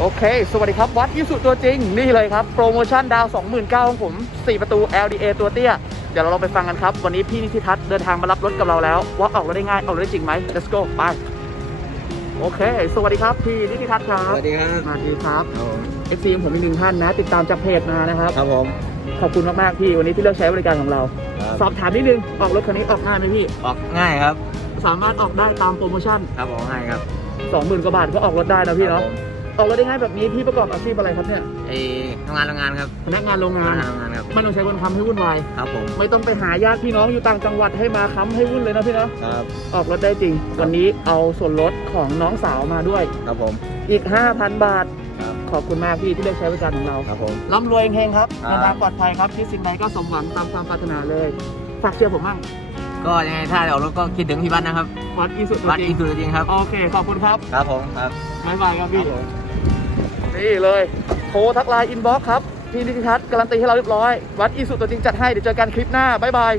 โอเค สวัสดีครับ วัดยิสุตัวจริง นี่เลยครับ โปรโมชั่นดาว 29,000ของผม 4 ประตู LDA ตัวเตี้ย เดี๋ยวเราลองไปฟังกันครับ วันนี้พี่นิติทัศน์เดินทางมารับรถกับเราแล้ว ว่าออกรถได้ง่าย ออกรถได้จริงไหม let's go ไป โอเค สวัสดีครับ พี่นิติทัศน์ครับ สวัสดีครับ สวัสดีครับครับผมเอฟซีของผมอีกหนึ่งท่านนะ ติดตามจากเพจมานะครับ ครับผม ขอบคุณมากๆพี่ วันนี้ที่เลือกใช้บริการของเราครับสอบถามนิดนึง ออกรถคันนี้ออกง่ายไหมพี่ ออกง่ายครับ สามารถออกได้ตามโปรโมชั่น ครับออกง่ายครับ 20,000กว่าบาทก็ออกรถได้นะพี่เนาะครับผม ออกรถได้ง่ายแบบนี้พี่ประกอบอาชีพอะไรครับเนี่ยไอทำงานโรงงานครับพนักงานโรงงาน ทำงานครับ ไม่ต้องใช้คนทำให้วุ่นวาย ครับผมไม่ต้องไปหาญาติพี่น้องอยู่ต่างจังหวัดให้มาค้ำให้วุ่นเลยนะพี่เนาะครับออกรถได้จริง วันนี้เอาส่วนลดของน้องสาวมาด้วย ครับผม อีก 5,000 บาท ครับ ขอบคุณมากพี่ที่เลือกใช้บริการของเราครับผม ร่ำรวยเฮงๆครับครับ เดินทางปลอดภัยครับที่สิ่งใดก็สมหวังตามความปรารถนาเลย ฝากเชื่อผมมั่ง ก็ยังไงถ้าออกรถก็คิดถึงพี่บัตนะครับ วัดอีสุดวัดจริอีงคือจริงครับ โอเค ขอบคุณครับ ครับผมครับบ๊ายบายครับครัพี่บผมนี่เลย โทรทักไลน์อินบ็อกซ์ครับ พี่นิติทัศน์การันตีให้เราเรียบร้อย วัดอีสุตัวจริงจัดให้ เดี๋ยวเจอกันคลิปหน้า บ๊ายบาย